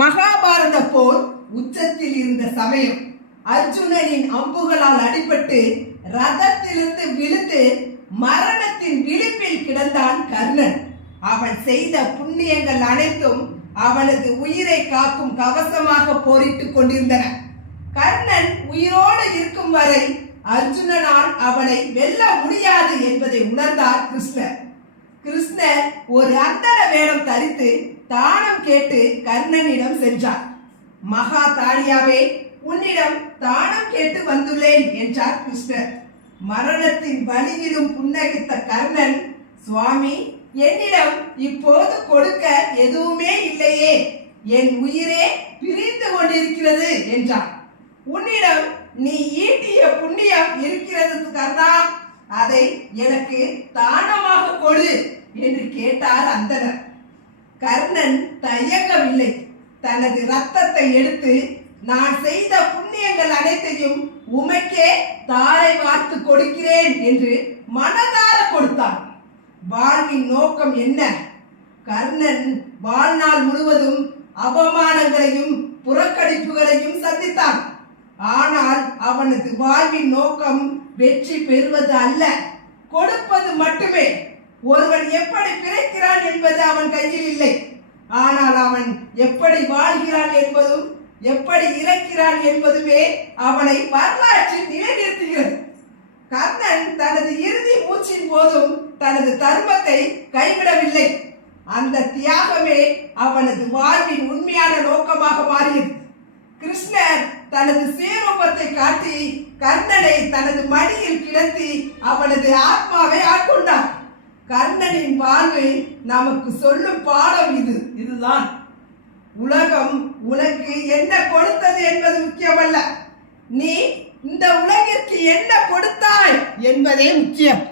மகாபாரத போர் உச்சத்தில் இருந்த சமயம் அர்ஜுனனின் அம்புகளால் அடிபட்டு ரதத்திலிருந்து விழுந்து மரணத்தின் விளிம்பில் கிடந்தான் கர்ணன். அவன் செய்த புண்ணியங்கள் அனைத்தும் அவனது உயிரை காக்கும் கவசமாக போரிட்டுக் கொண்டிருந்தன. கர்ணன் உயிரோடு இருக்கும் வரை அர்ஜுனனால் அவனை வெல்ல முடியாது என்பதை உணர்ந்தார் கிருஷ்ணர். கிருஷ்ணர் ஒரு அந்தண வேடம் தரித்து தானம் கேட்டு கர்ணனிடம் சென்றார். மகா தாடியாவே, உன்னிடம் தானம் கேட்டு வந்துள்ளேன் என்றார் கிருஷ்ணர். மரணத்தின் வலியிலும் புன்னகித்த கர்ணன், சுவாமி, என்னிடம் இப்போது கொடுக்க எதுவுமே இல்லையே, என் உயிரே பிரிந்து கொண்டிருக்கிறது என்றார். உன்னிடம் நீ ஈட்டிய புண்ணியம் இருக்கிறது கர்ணா, அதை எனக்கு தானமாக கொடு என்று கேட்டார் அந்தணர். கர்ணன் தயங்கவில்லை. தனது ரத்தத்தை எடுத்து, நான் செய்த புண்ணியங்கள் அனைத்தையும் உமக்கே தாரை வார்த்து கொடுக்கிறேன் என்று மனதார கொடுத்தான். வாழ்வின் நோக்கம் என்ன? கர்ணன் வாழ்நாள் முழுவதும் அவமானங்களையும் புறக்கணிப்புகளையும் சந்தித்தான். ஆனால் அவனது வாழ்வின் நோக்கம் வெற்றி பெறுவது அல்ல, கொடுப்பது மட்டுமே. ஒருவன் எப்படி பிறக்கிறான் என்பது அவன் கையில் இல்லை. ஆனால் அவன் எப்படி வாழ்கிறான் என்பதும் எப்படி இறக்கிறான் என்பதுமே அவனை வரலாற்றில் நிலைநிறுத்துகிறது. கர்ணன் தனது இறுதி மூச்சின் போதும் தனது தர்மத்தை கைவிடவில்லை. அந்த தியாகமே அவனது வாழ்வின் உண்மையான நோக்கமாக மாறியது. கிருஷ்ணர் தனது சுயரூபத்தை காட்டி கர்ணனை தனது மடியில் கிடத்தி அவனது ஆத்மாவை ஆட்கொண்டார். கர்ணனின் வாழ்வு நமக்கு சொல்லும் பாடம் இதுதான். உலகம் உனக்கு என்ன கொடுத்தது என்பது முக்கியமல்ல, நீ இந்த உலகிற்கு என்ன கொடுத்தாய் என்பதே முக்கியம்.